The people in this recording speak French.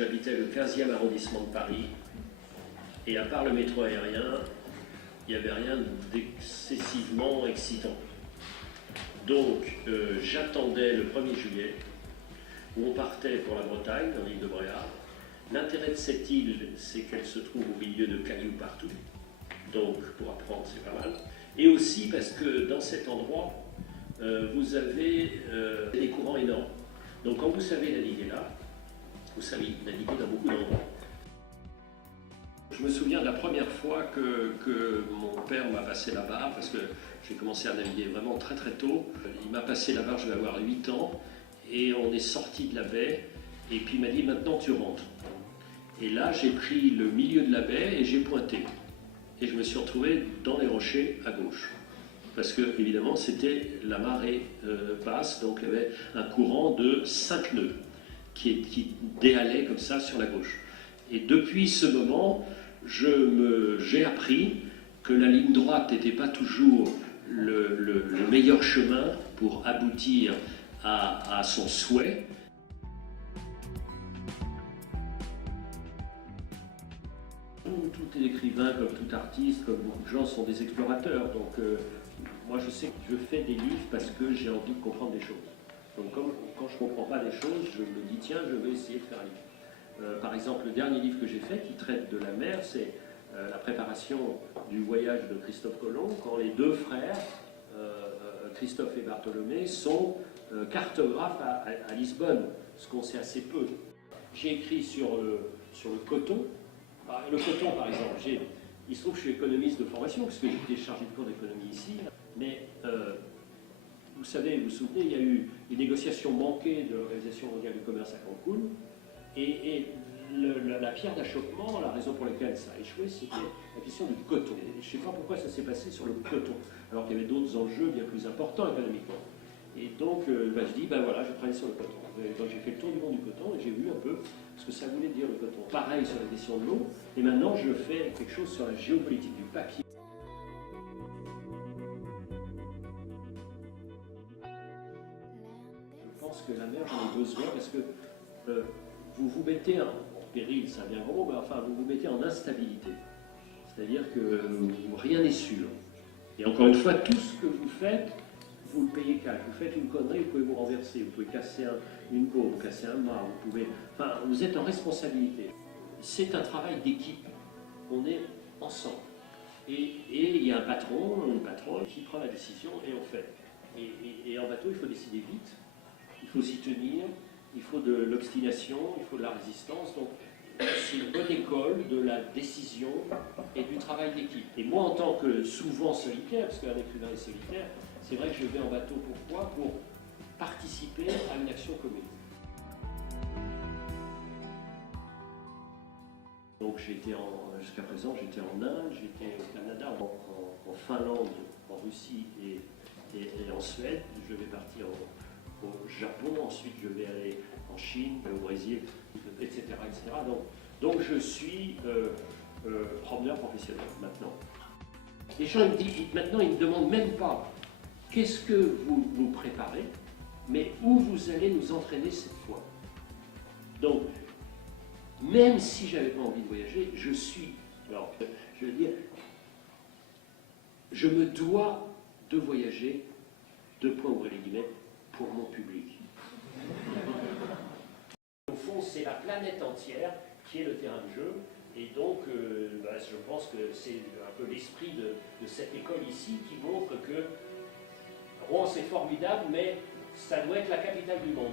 J'habitais le 15e arrondissement de Paris, et à part le métro aérien, il n'y avait rien d'excessivement excitant. Donc j'attendais le 1er juillet, où on partait pour la Bretagne, dans l'île de Bréhat. L'intérêt de cette île, c'est qu'elle se trouve au milieu de cailloux partout, donc pour apprendre c'est pas mal. Et aussi parce que dans cet endroit, vous avez des courants énormes. Donc quand vous savez naviguer là, vous savez naviguer dans beaucoup d'endroits. Je me souviens de la première fois que mon père m'a passé la barre, parce que j'ai commencé à naviguer vraiment très très tôt. Il m'a passé la barre, je vais avoir 8 ans, et on est sorti de la baie, et puis il m'a dit maintenant tu rentres. Et là j'ai pris le milieu de la baie et j'ai pointé. Et je me suis retrouvé dans les rochers à gauche. Parce que évidemment c'était la marée basse, donc il y avait un courant de 5 nœuds qui déhalait comme ça sur la gauche. Et depuis ce moment, j'ai appris que la ligne droite n'était pas toujours le meilleur chemin pour aboutir à son souhait. Tout écrivain, comme tout artiste, comme beaucoup de gens, sont des explorateurs. Donc moi je sais que je fais des livres parce que j'ai envie de comprendre des choses. Donc quand je ne comprends pas des choses, je me dis tiens, je vais essayer de faire un livre. Par exemple, le dernier livre que j'ai fait, qui traite de la mer, c'est la préparation du voyage de Christophe Colomb, quand les deux frères, Christophe et Bartholomé, sont cartographes à Lisbonne, ce qu'on sait assez peu. J'ai écrit sur le coton. Le coton, par exemple, il se trouve que je suis économiste de formation, parce que j'étais chargé de cours d'économie ici, mais vous savez, vous vous souvenez, il y a eu une négociation manquée de l'Organisation mondiale du commerce à Cancun, et la pierre d'achoppement, la raison pour laquelle ça a échoué, c'était la question du coton. Je ne sais pas pourquoi ça s'est passé sur le coton, alors qu'il y avait d'autres enjeux bien plus importants économiquement. Et donc, je dis, ben voilà, je travaille sur le coton. Donc j'ai fait le tour du monde du coton et j'ai vu un peu ce que ça voulait dire le coton. Pareil sur la question de l'eau, et maintenant je fais quelque chose sur la géopolitique du papier. Je pense que la mer, j'en ai besoin parce que vous vous mettez en péril, c'est un bien grand mot, mais enfin vous vous mettez en instabilité. C'est-à-dire que rien n'est sûr. Et encore une fois, tout ce que vous faites, vous le payez cash. Vous faites une connerie, vous pouvez vous renverser, vous pouvez casser une peau, vous casser un mât, vous êtes en responsabilité. C'est un travail d'équipe. On est ensemble. Et il y a un patron, une patronne qui prend la décision et on fait. Et en bateau, il faut décider vite, il faut s'y tenir, il faut de l'obstination, il faut de la résistance. Donc, c'est une bonne école de la décision et du travail d'équipe. Et moi, en tant que souvent solitaire, parce qu'un écrivain est solitaire, c'est vrai que je vais en bateau. Pourquoi? Pour participer à une action commune. Donc jusqu'à présent, j'étais en Inde, j'étais au Canada, en Finlande, en Russie et en Suède. Je vais partir au Japon, ensuite je vais aller en Chine, au Brésil, etc. etc. Donc je suis promeneur professionnel maintenant. Les gens maintenant ils ne me demandent même pas qu'est-ce que vous nous préparez, mais où vous allez nous entraîner cette fois. Donc, même si je n'avais pas envie de voyager, je veux dire, je me dois de voyager, ouvrez les guillemets, pour mon public. Au fond, c'est la planète entière qui est le terrain de jeu, et donc je pense que c'est un peu l'esprit de cette école ici qui montre que Rouen c'est formidable, mais ça doit être la capitale du monde.